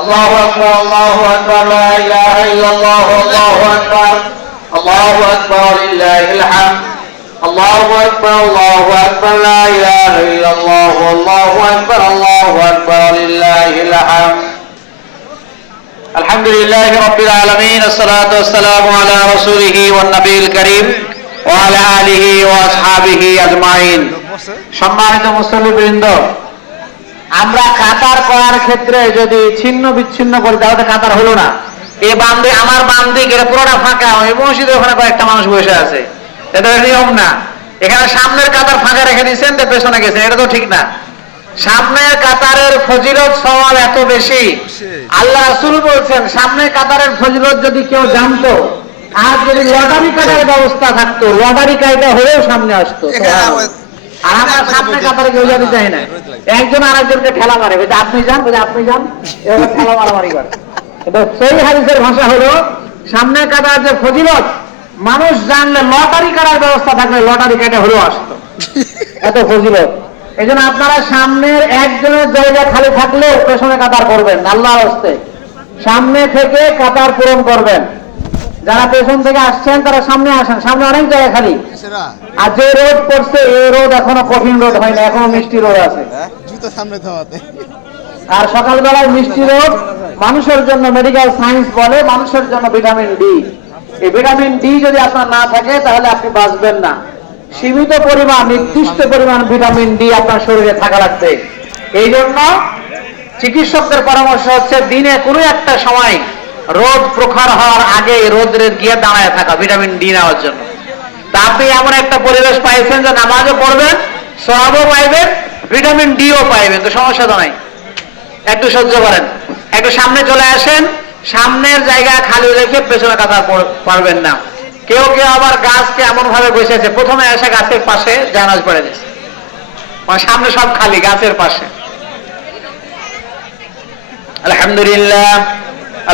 الله أكبر الله أكبر لا إله إلا الله الله أكبر الله أكبر لله الحمد الله أكبر لا إله إلا الله الله أكبر لله الحمد الحمد لله رب العالمين الصلاة والسلام على رسوله والنبي الكريم وعلى آله وأصحابه أجمعين সম্মানিত মুসল্লিবৃন্দ, আমরা কাতার করার ক্ষেত্রে যদি ছিন্ন বিচ্ছিন্ন করি তাহলে কাতার হলো না। এই বান্দে আমার বান্দে গেলে পুরোটা ফাঁকা, ওই মসজিদের ওখানে কয়েকটা মানুষ বসে আছে, এটা নিয়ম না। এখানে সামনের কাতার ফাঁকা রেখে দিচ্ছেন, পেছনে গেছেন, এটা তো ঠিক না। সামনের কাতারের ফজিলত সওয়াব এত বেশি, আল্লাহ রাসূল বলছেন সামনের কাতারের ফজিলত যদি কেউ জানতো, আর যদি লটারি কাটার ব্যবস্থা থাকতো, লটারি কাটা হলেও সামনে আসতো। আর আমরা সামনে কাতারে কেউ যেতে চাই না, একজন আরেকজনকে ঠেলা মারে, আপনি যান, আপনি যান, এভাবে ঠেলা মারামারি করে। কিন্তু সেই হাদিসের ভাষা হলো সামনের কাতার যে ফজিলত, মানুষ জানলে লটারি কাটার ব্যবস্থা থাকলে লটারি কাটা হলেও আসতো, এত ফজিলত। এই জন্য আপনারা সামনের একজনের জায়গা খালি থাকলে পেছনে কাতার করবেন, আল্লাহর হস্তে সামনে থেকে কাতার পূরণ করবেন। যারা পেছন থেকে আসছেন তারা সামনে আসেন, সামনে অনেক জায়গা খালি। আর যে রোদ পড়ছে এই রোদ এখনো কঠিন রোদ হয়নি, এখনো মিষ্টি রোদ আছে। আর সকালবেলায় মিষ্টি রোদ মানুষের জন্য, মেডিকেল সায়েন্স বলে মানুষের জন্য ভিটামিন ডি। এই ভিটামিন ডি যদি আপনার না থাকে তাহলে আপনি বাঁচবেন না। সীমিত পরিমাণ, নির্দিষ্ট পরিমাণ ভিটামিন ডি আপনার শরীরে থাকা লাগবে। এই জন্য চিকিৎসকদের পরামর্শ হচ্ছে দিনে কোনো একটা সময় রোদ প্রখর হওয়ার আগে রোদ্রে গিয়ে দাঁড়ায় থাকা, ভিটামিন ডি নেওয়ার জন্য। তা আপনি এমন একটা পরিবেশ পাইছেন যে নামাজও পড়বেন, সওয়াবও পাইবেন, ভিটামিন ডিও পাইবেন, তো সমস্যা তো নাই। একটু সহ্য করেন, একটু সামনে চলে আসেন, সামনের জায়গা খালি রেখে পেছনে কাতার পারবেন না। কেউ কেউ আবার গাছকে এমন ভাবে বসেছে, প্রথমে এসে গাছের পাশে জানাজ পড়ে দিচ্ছে, মানে সামনে সব খালি, গাছের পাশে। আলহামদুলিল্লাহ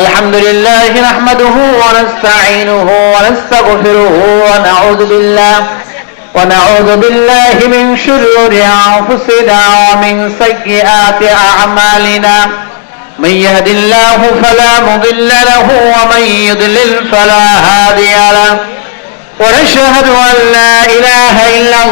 الحمد لله نحمده ونستعينه ونستغفره ونعوذ بالله من شرور أنفسنا ومن سيئات أعمالنا من يهد الله فلا مضل له ومن يضلل فلا هادي له ونشهد أن لا إله إلا الله